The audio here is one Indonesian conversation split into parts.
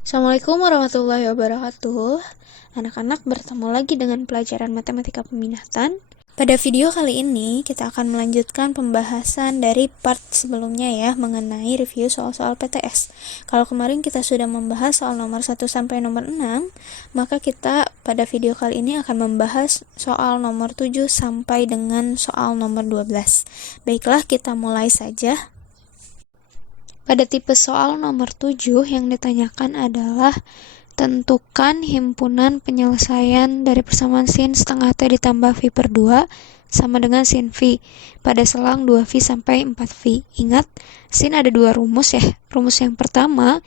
Assalamualaikum warahmatullahi wabarakatuh. Anak-anak, bertemu lagi dengan pelajaran matematika peminatan. Pada video kali ini kita akan melanjutkan pembahasan dari part sebelumnya ya, mengenai review soal-soal PTS. Kalau kemarin kita sudah membahas soal nomor 1 sampai nomor 6, maka kita pada video kali ini akan membahas soal nomor 7 sampai dengan soal nomor 12. Baiklah, kita mulai saja. Pada tipe soal nomor 7 yang ditanyakan adalah tentukan himpunan penyelesaian dari persamaan sin setengah T ditambah V per 2 sama dengan sin V pada selang 2V sampai 4V. Ingat, sin ada dua rumus ya. Rumus yang pertama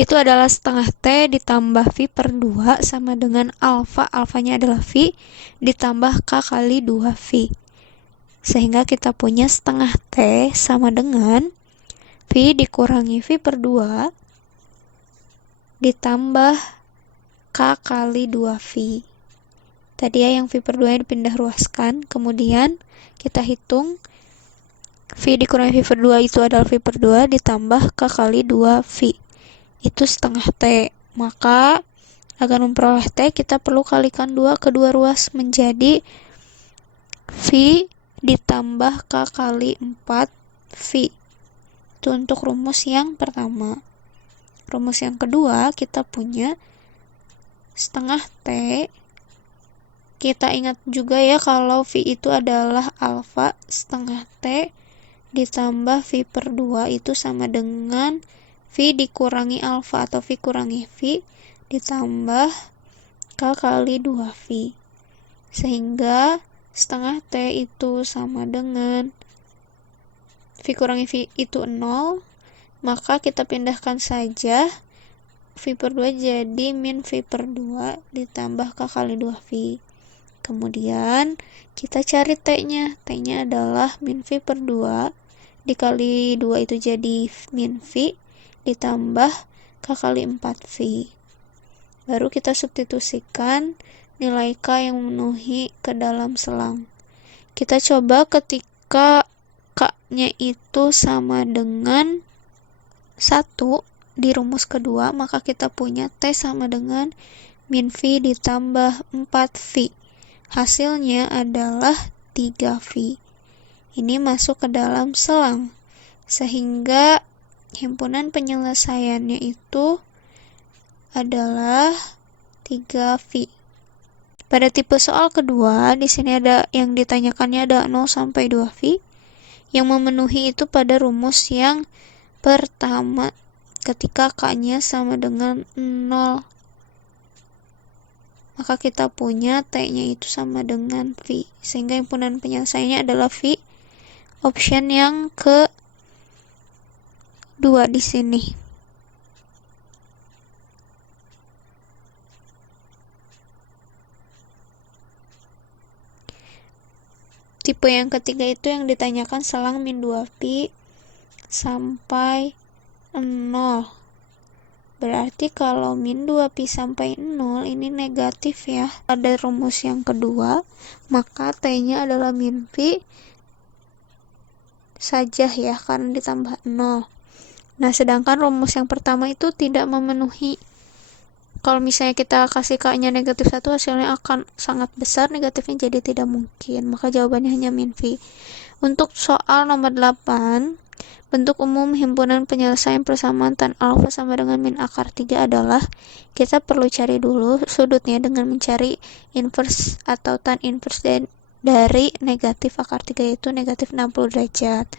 itu adalah setengah T ditambah V per 2 sama dengan alfa. Alfanya adalah V ditambah K kali 2V. Sehingga kita punya setengah T sama dengan V dikurangi V per 2 ditambah K kali 2V. Tadi ya yang V per 2 dipindah ruaskan, kemudian kita hitung V dikurangi V per 2 itu adalah V per 2 ditambah K kali 2V. Itu setengah T. Maka agar memperoleh T kita perlu kalikan 2 kedua ruas menjadi V ditambah K kali 4V. Itu untuk rumus yang pertama. Rumus yang kedua kita punya setengah T. Kita ingat juga ya kalau V itu adalah alfa, setengah T ditambah V per 2 itu sama dengan V dikurangi alfa atau V kurangi V ditambah K kali 2V. Sehingga setengah T itu sama dengan V kurangi V itu 0, maka kita pindahkan saja V per 2 jadi min V per 2 ditambah K kali 2V. Kemudian kita cari T-nya. T-nya adalah min V per 2 dikali 2 itu jadi min V ditambah K kali 4V. Baru kita substitusikan nilai K yang memenuhi ke dalam selang. Kita coba ketika K-nya itu sama dengan 1 di rumus kedua, maka kita punya T sama dengan min V ditambah 4V. Hasilnya adalah 3V. Ini masuk ke dalam selang. Sehingga himpunan penyelesaiannya itu adalah 3V. Pada tipe soal kedua, di sini ada yang ditanyakannya ada 0 sampai 2V. Yang memenuhi itu pada rumus yang pertama ketika K-nya sama dengan 0. Maka kita punya T-nya itu sama dengan V. Sehingga himpunan penyelesaiannya adalah V. Option yang kedua di sini. Tipe yang ketiga itu yang ditanyakan selang min 2pi sampai 0. Berarti kalau min 2pi sampai 0 ini negatif ya. Pada rumus yang kedua, maka T-nya adalah min pi saja ya, karena ditambah 0. Nah, sedangkan rumus yang pertama itu tidak memenuhi. Kalau misalnya kita kasih K-nya negatif 1, hasilnya akan sangat besar negatifnya, jadi tidak mungkin. Maka jawabannya hanya min V. Untuk soal nomor 8, bentuk umum himpunan penyelesaian persamaan tan alfa sama dengan min akar 3 adalah, kita perlu cari dulu sudutnya dengan mencari inverse atau tan inverse dari negatif akar 3, yaitu negatif 60 derajat.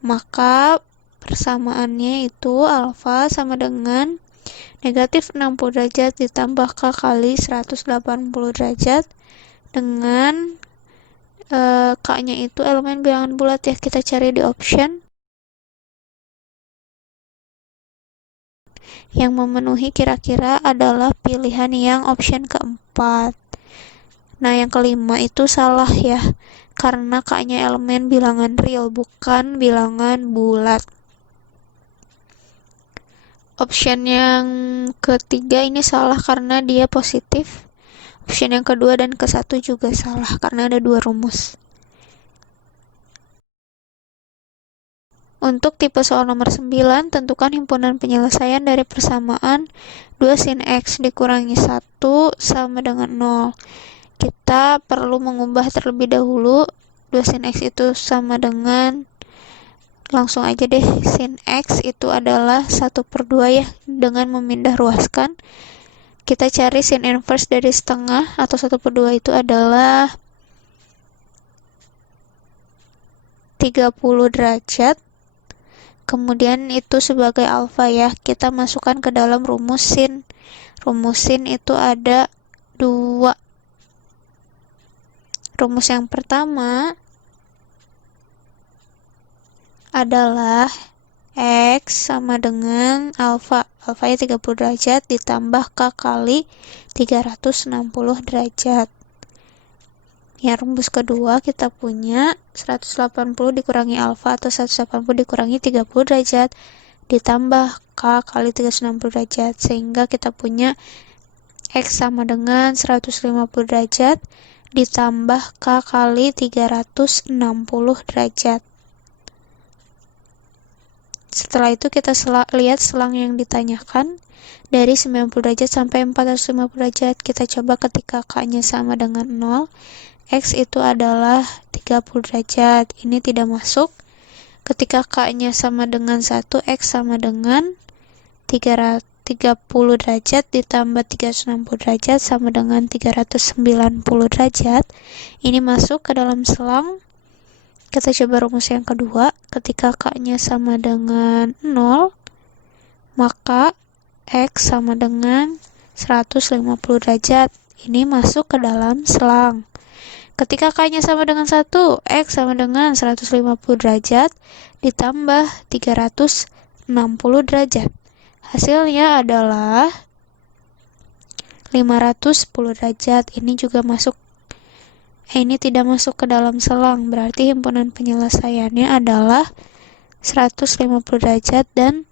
Maka persamaannya itu alfa sama dengan negatif 60 derajat ditambah K kali 180 derajat dengan K-nya itu elemen bilangan bulat ya, kita cari di option. Yang memenuhi kira-kira adalah pilihan yang option keempat. Nah, yang kelima itu salah ya, karena K-nya elemen bilangan real, bukan bilangan bulat. Option yang ketiga ini salah karena dia positif. Option yang kedua dan ke-1 juga salah karena ada dua rumus. Untuk tipe soal nomor 9, tentukan himpunan penyelesaian dari persamaan 2 sin X dikurangi 1 sama dengan 0. Kita perlu mengubah terlebih dahulu 2 sin X itu sama dengan, langsung aja deh, sin X itu adalah 1/2 ya, dengan memindah ruaskan. Kita cari sin inverse dari setengah atau 1/2 itu adalah 30 derajat. Kemudian itu sebagai alfa ya, kita masukkan ke dalam rumus sin. Rumus sin itu ada 2. Rumus yang pertama adalah X sama dengan alfa. Alfanya 30 derajat ditambah K kali 360 derajat. Ya, rumus kedua kita punya 180 dikurangi alfa atau 180 dikurangi 30 derajat ditambah K kali 360 derajat, sehingga kita punya X sama dengan 150 derajat ditambah K kali 360 derajat. Setelah itu kita lihat selang yang ditanyakan dari 90 derajat sampai 450 derajat. Kita coba ketika K-nya sama dengan 0, X itu adalah 30 derajat. Ini tidak masuk. Ketika K-nya sama dengan 1, X sama dengan 30 derajat ditambah 360 derajat sama dengan 390 derajat. Ini masuk ke dalam selang. Kita coba rumus yang kedua. Ketika K-nya sama dengan 0, maka X sama dengan 150 derajat. Ini masuk ke dalam selang. Ketika K-nya sama dengan 1, X sama dengan 150 derajat ditambah 360 derajat. Hasilnya adalah 510 derajat. Ini juga masuk. Ini tidak masuk ke dalam selang. Berarti himpunan penyelesaiannya adalah 150 derajat dan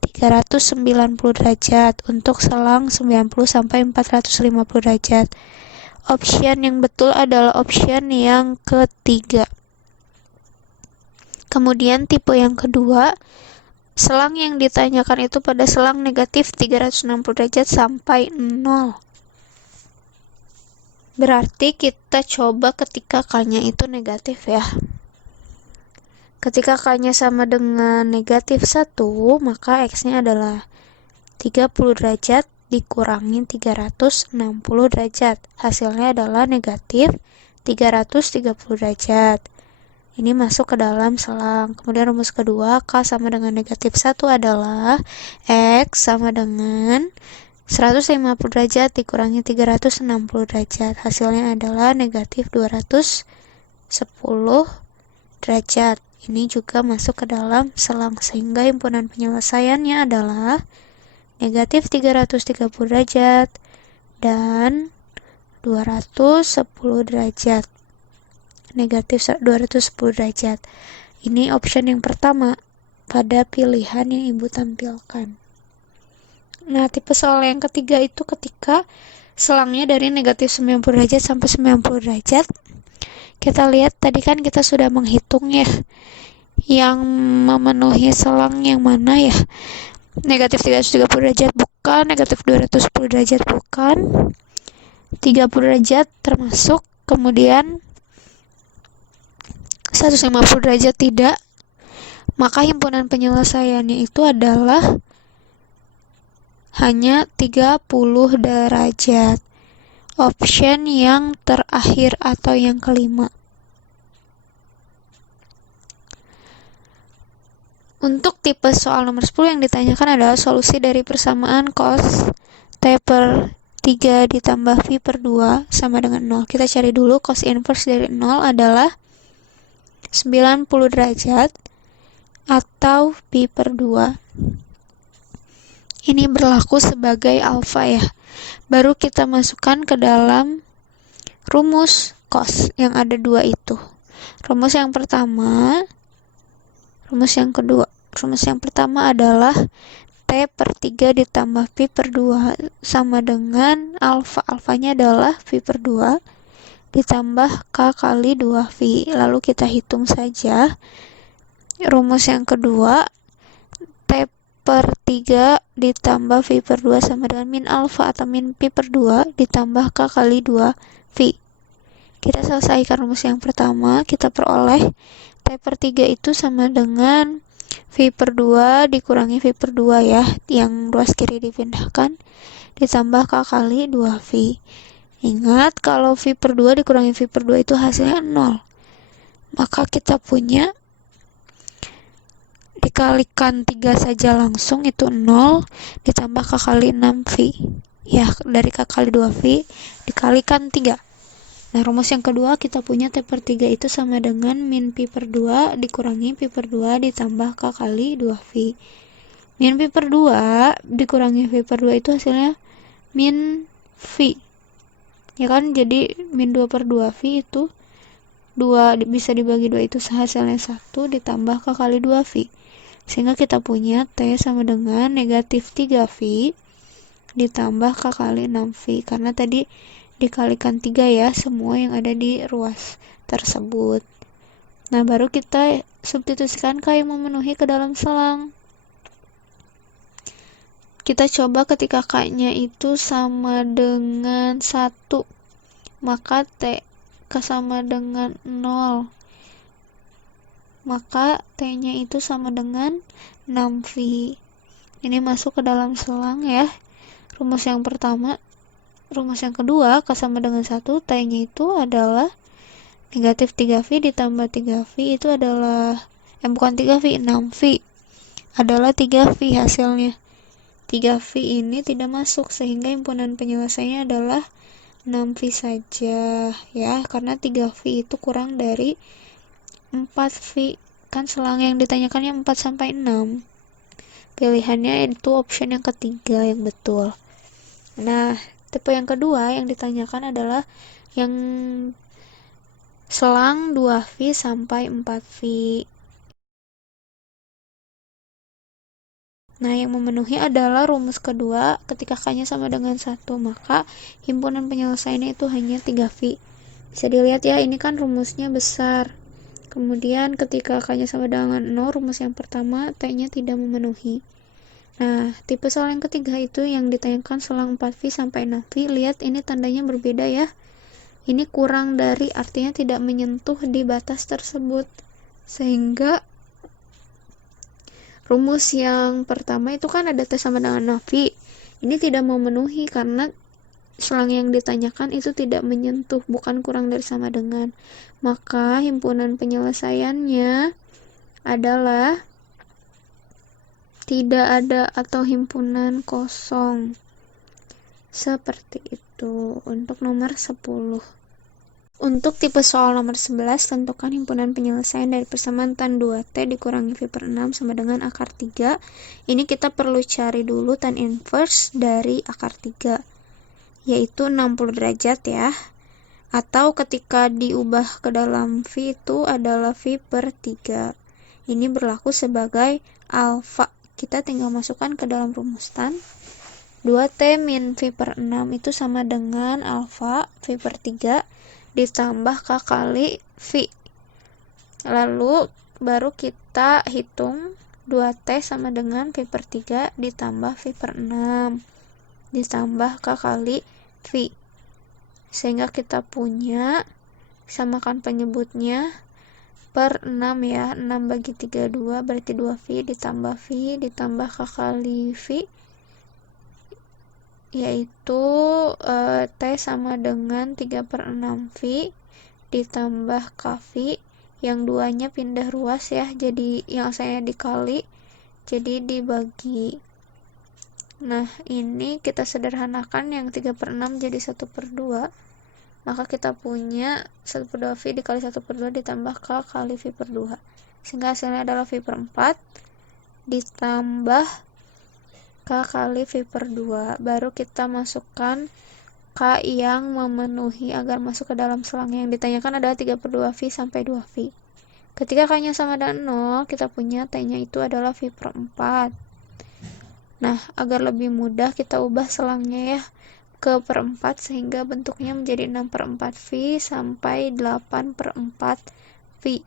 390 derajat untuk selang 90 sampai 450 derajat. Option yang betul adalah option yang ketiga. Kemudian tipe yang kedua, selang yang ditanyakan itu pada selang negatif 360 derajat sampai 0. Berarti kita coba ketika K-nya itu negatif ya. Ketika K-nya sama dengan negatif 1, maka X-nya adalah 30 derajat dikurangi 360 derajat. Hasilnya adalah negatif 330 derajat. Ini masuk ke dalam selang. Kemudian rumus kedua, K sama dengan negatif 1 adalah X sama dengan 150 derajat dikurangi 360 derajat. Hasilnya adalah negatif 210 derajat. Ini juga masuk ke dalam selang, sehingga himpunan penyelesaiannya adalah negatif 330 derajat dan 210 derajat. Negatif 210 derajat. Ini option yang pertama pada pilihan yang Ibu tampilkan. Nah, tipe soal yang ketiga itu ketika selangnya dari negatif 90 derajat sampai 90 derajat. Kita lihat tadi kan kita sudah menghitung ya, yang memenuhi selang yang mana ya. Negatif 330 derajat bukan, negatif 210 derajat bukan, 30 derajat termasuk, kemudian 150 derajat tidak. Maka himpunan penyelesaiannya itu adalah hanya 30 derajat. Option yang terakhir atau yang kelima. Untuk tipe soal nomor 10 yang ditanyakan adalah solusi dari persamaan cos T per 3 ditambah phi per 2 sama dengan 0. Kita cari dulu cos inverse dari 0 adalah 90 derajat atau pi per 2. Ini berlaku sebagai alfa ya. Baru kita masukkan ke dalam rumus cos yang ada 2 itu. Rumus yang pertama, rumus yang kedua. Rumus yang pertama adalah T per 3 ditambah pi per 2 sama dengan alfa. Alfanya adalah pi per 2 ditambah K kali 2 phi. Lalu kita hitung saja. rumus yang kedua, T per 3 ditambah V per 2 sama dengan min alfa atau min Pi per 2 ditambah K kali 2 V. Kita selesaikan rumus yang pertama, kita peroleh T per 3 itu sama dengan V per 2 dikurangi V per 2 ya, yang ruas kiri dipindahkan, ditambah K kali 2V. Ingat, kalau V per 2 dikurangi V per 2 itu hasilnya 0. Maka kita punya dikalikan 3 saja langsung itu 0, ditambah K kali 6V. Ya, dari K kali 2V dikalikan 3. Nah, rumus yang kedua kita punya T per 3 itu sama dengan min Pi per 2 dikurangi Pi per 2 ditambah K kali 2V. Min Pi per 2 dikurangi V per 2 itu hasilnya min V. Ya kan, jadi min 2 per 2V itu 2 bisa dibagi 2 itu hasilnya 1 ditambah K kali 2V. Sehingga kita punya T sama dengan negatif 3V ditambah K kali 6V. Karena tadi dikalikan 3 ya, semua yang ada di ruas tersebut. Nah, baru kita substitusikan K yang memenuhi ke dalam selang. Kita coba ketika K-nya itu sama dengan 1, maka T sama dengan 0. Maka T-nya itu sama dengan 6V. Ini masuk ke dalam selang ya. Rumus yang pertama. Rumus yang kedua, K sama dengan 1, T-nya itu adalah negatif 3V ditambah 3V itu adalah, bukan 3V, 6V. Adalah 3V hasilnya. 3V ini tidak masuk, sehingga himpunan penyelesaiannya adalah 6V saja ya, karena 3V itu kurang dari 4V. Kan selang yang ditanyakannya 4 sampai 6. Pilihannya itu option yang ketiga yang betul. Nah, tipe yang kedua yang ditanyakan adalah yang selang 2V sampai 4V. Nah, yang memenuhi adalah rumus kedua, ketika K-nya sama dengan 1, maka himpunan penyelesaiannya itu hanya 3V. Bisa dilihat ya, ini kan rumusnya besar. Kemudian ketika K-nya sama dengan 0, rumus yang pertama, T-nya tidak memenuhi. Nah, tipe selang yang ketiga itu yang ditanyakan selang 4V sampai 6V. Lihat, ini tandanya berbeda ya. Ini kurang dari, artinya tidak menyentuh di batas tersebut. Sehingga rumus yang pertama itu kan ada T sama dengan 6V. Ini tidak memenuhi karena selang yang ditanyakan itu tidak menyentuh, bukan kurang dari sama dengan. Maka himpunan penyelesaiannya adalah tidak ada atau himpunan kosong. Seperti itu untuk nomor 10. Untuk tipe soal nomor 11, tentukan himpunan penyelesaian dari persamaan tan 2T dikurangi V per 6 sama dengan akar 3. Ini kita perlu cari dulu tan inverse dari akar 3, yaitu 60 derajat ya. Atau ketika diubah ke dalam V itu adalah V per 3. Ini berlaku sebagai alfa. Kita tinggal masukkan ke dalam rumus tan. 2T min V per 6 itu sama dengan alfa V per 3 ditambah K kali V. Lalu baru kita hitung 2T sama dengan V per 3 ditambah V per 6 ditambah K kali V. Sehingga kita punya, samakan penyebutnya, per 6 ya, 6 bagi 3, 2, berarti 2V ditambah V ditambah K kali V, yaitu T sama dengan 3 per 6V ditambah KV, yang duanya pindah ruas ya, jadi yang saya dikali, jadi dibagi. Nah, ini kita sederhanakan, yang 3 per 6 jadi 1 per 2, maka kita punya 1 per 2V dikali 1 per 2 ditambah K kali V per 2, sehingga hasilnya adalah V per 4 ditambah K kali V per 2. Baru kita masukkan K yang memenuhi agar masuk ke dalam selang. Yang ditanyakan adalah 3 per 2V sampai 2V. Ketika K-nya sama dengan 0, kita punya T-nya itu adalah V per 4. Nah, agar lebih mudah kita ubah selangnya ya ke per 4, sehingga bentuknya menjadi 6 per 4V sampai 8 per 4V.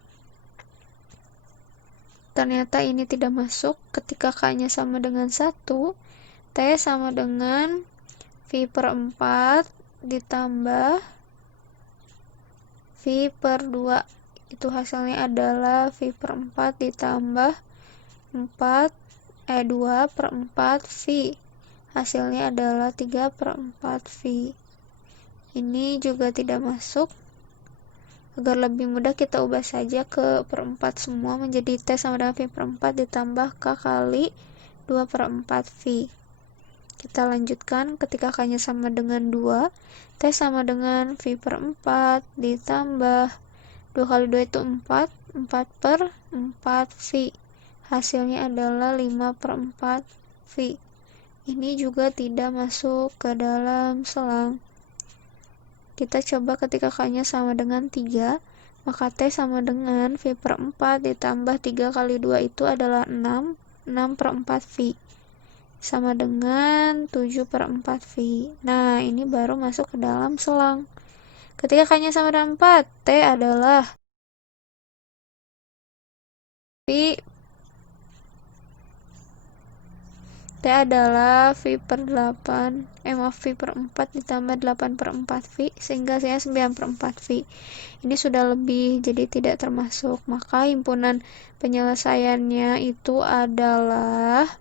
ternyata ini tidak masuk. Ketika K-nya sama dengan 1, T sama dengan V per 4 ditambah V per 2. Itu hasilnya adalah V per 4 ditambah 2 per 4 V. Hasilnya adalah 3 per 4 V. Ini juga tidak masuk. Agar lebih mudah kita ubah saja ke per 4 semua menjadi T sama dengan V per 4 ditambah K kali 2 per 4 V. Kita lanjutkan, ketika K-nya sama dengan 2, T sama dengan V per 4 ditambah 2 kali 2 itu 4, 4 per 4 V. Hasilnya adalah 5 per 4 V. Ini juga tidak masuk ke dalam selang. Kita coba ketika K-nya sama dengan 3, maka T sama dengan V per 4 ditambah 3 kali 2 itu adalah 6, 6 per 4 V. Sama dengan 7 per 4 V. Nah, ini baru masuk ke dalam selang. Ketika K-nya sama dengan 4, T adalah V V per 8, V per 4 ditambah 8 per 4 V, sehingga saya 9 per 4 V. Ini sudah lebih, jadi tidak termasuk. Maka himpunan penyelesaiannya itu adalah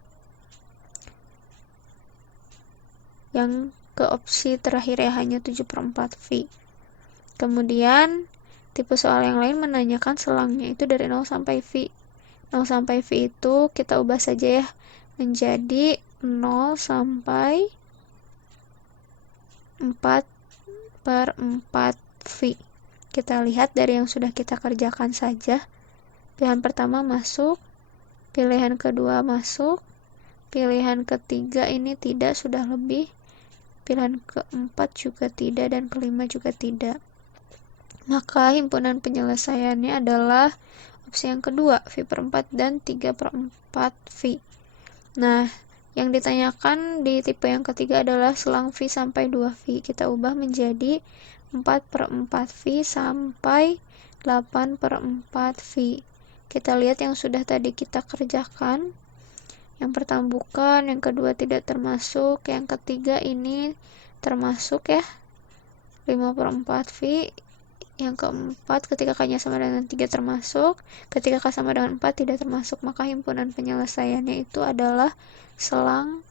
yang ke opsi terakhir ya, hanya 7 per 4 V. Kemudian, tipe soal yang lain menanyakan selangnya itu dari 0 sampai V. 0 sampai V itu kita ubah saja ya, menjadi 0 sampai 4 per 4 V. Kita lihat dari yang sudah kita kerjakan saja. Pilihan pertama masuk, pilihan kedua masuk, pilihan ketiga ini tidak, sudah lebih, pilihan keempat juga tidak, dan kelima juga tidak. Maka himpunan penyelesaiannya adalah opsi yang kedua, V per 4 dan 3 per 4 V. Nah, yang ditanyakan di tipe yang ketiga adalah selang V sampai 2V. Kita ubah menjadi 4 per 4 V sampai 8 per 4 V. Kita lihat yang sudah tadi kita kerjakan. Yang pertama bukan, yang kedua tidak termasuk, yang ketiga ini termasuk ya, 5 per 4 V. Yang keempat, ketika K-nya sama dengan 3 termasuk, ketika K sama dengan 4 tidak termasuk. Maka himpunan penyelesaiannya itu adalah selang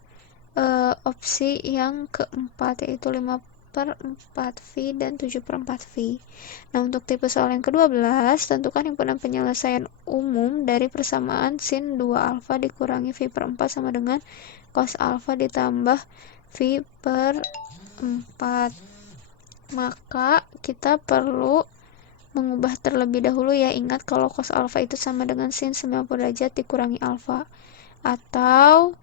opsi yang keempat, yaitu 5 per 4 V dan 7 per 4 V. Nah, untuk tipe soal yang ke-12, tentukan himpunan penyelesaian umum dari persamaan sin 2 alfa dikurangi V per 4 sama dengan cos alfa ditambah V per 4. Maka kita perlu mengubah terlebih dahulu ya. Ingat kalau cos alfa itu sama dengan sin 90 derajat dikurangi alfa, atau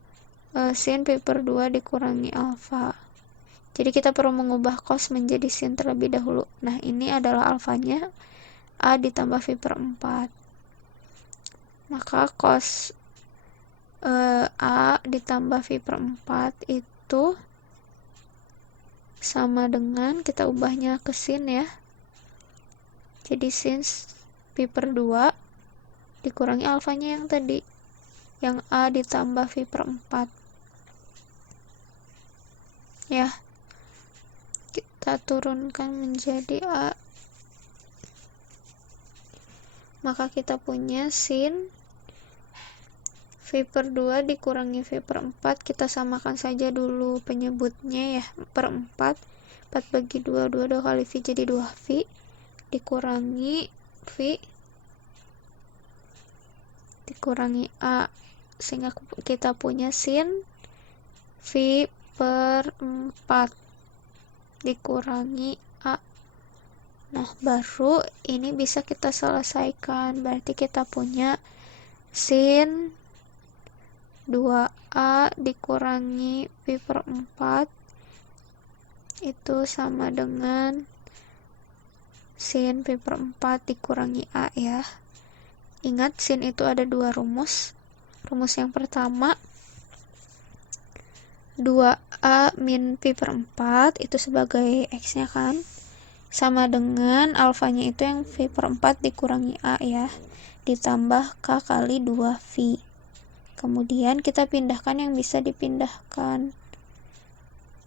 sin pi per 2 dikurangi alfa. Jadi kita perlu mengubah cos menjadi sin terlebih dahulu. Nah, ini adalah alfanya, A ditambah V per 4. Maka cos A ditambah V per 4 itu sama dengan, kita ubahnya ke sin ya, jadi sin pi per 2 dikurangi alfanya yang tadi, yang A ditambah V per 4 ya, kita turunkan menjadi A. Maka kita punya sin V per 2 dikurangi V per 4, kita samakan saja dulu penyebutnya ya, per 4, 4 bagi 2, 2 kali V jadi 2V, dikurangi V, dikurangi A, sehingga kita punya sin V per 4 dikurangi A. Nah, baru ini bisa kita selesaikan, berarti kita punya sin 2A dikurangi V per 4 itu sama dengan sin V per 4 dikurangi A ya. Ingat, sin itu ada dua rumus. Rumus yang pertama, 2A min V per 4 itu sebagai X-nya kan, sama dengan alfanya itu yang V per 4 dikurangi A ya. ditambah K kali 2V. Kemudian kita pindahkan yang bisa dipindahkan.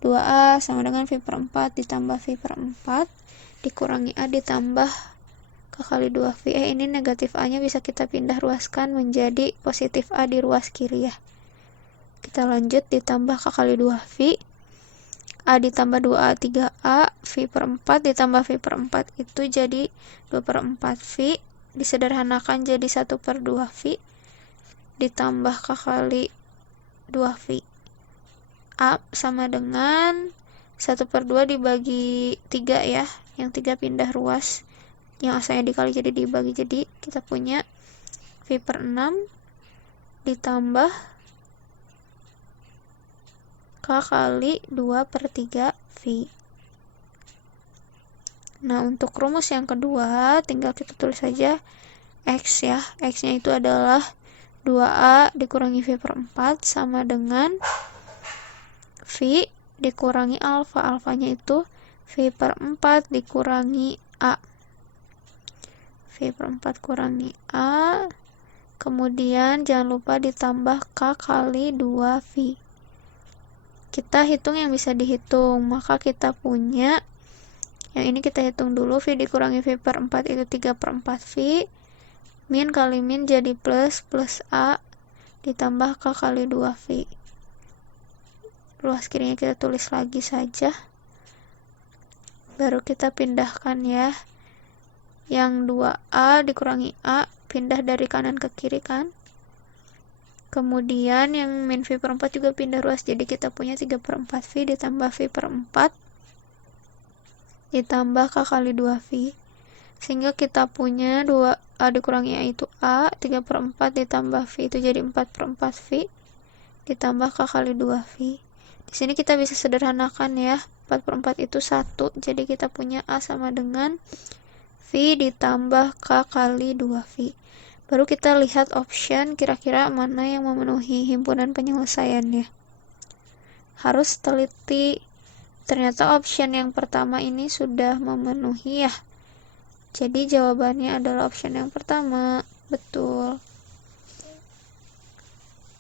2A sama dengan V per 4 ditambah V per 4 dikurangi A ditambah K kali 2V. Ini negatif A-nya bisa kita pindah ruaskan menjadi positif A di ruas kiri ya. Kita lanjut, ditambah K kali 2V. A ditambah 2A 3A, V per 4 ditambah V per 4 itu jadi 2 per 4V. Disederhanakan jadi 1 per 2V. Ditambah K kali 2V. A sama dengan 1 per 2 dibagi 3 ya. Yang 3 pindah ruas. Yang asalnya dikali jadi dibagi. Jadi kita punya V per 6 ditambah K kali 2 per 3V. Nah, untuk rumus yang kedua, tinggal kita tulis saja X ya. X-nya itu adalah 2A dikurangi V per 4 sama dengan V dikurangi alfa. Alfanya itu V per 4 dikurangi A. V per 4 kurangi A. Kemudian jangan lupa ditambah K kali 2V. Kita hitung yang bisa dihitung. Maka kita punya, yang ini kita hitung dulu, V dikurangi V per 4 itu 3 per 4V. Min kali min jadi plus, plus A ditambah K kali 2V. Ruas kirinya kita tulis lagi saja. Baru kita pindahkan ya. Yang 2A dikurangi A, pindah dari kanan ke kiri kan. Kemudian yang min V per 4 juga pindah ruas. Jadi kita punya 3 per 4V ditambah V per 4 ditambah K kali 2V. Sehingga kita punya 2A dikurangi A itu A, 3 per 4 ditambah V itu jadi 4 per 4V ditambah K kali 2V. Di sini kita bisa sederhanakan ya, 4 per 4 itu 1, jadi kita punya A sama dengan V ditambah K kali 2V. Baru kita lihat option kira-kira mana yang memenuhi himpunan penyelesaiannya. Harus teliti, ternyata option yang pertama ini sudah memenuhi ya. Jadi jawabannya adalah option yang pertama, betul.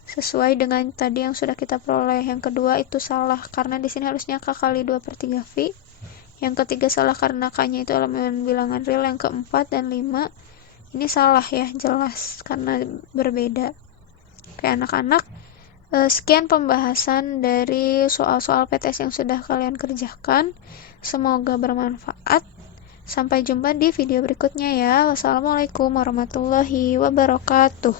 Sesuai dengan tadi yang sudah kita peroleh. Yang kedua itu salah, karena di sini harusnya K kali 2 per 3V. Yang ketiga salah karena K-nya itu elemen bilangan real. Yang keempat dan 5, ini salah ya, jelas, karena berbeda. Oke anak-anak, sekian pembahasan dari soal-soal PTS yang sudah kalian kerjakan. Semoga bermanfaat. Sampai jumpa di video berikutnya ya. Wassalamualaikum warahmatullahi wabarakatuh.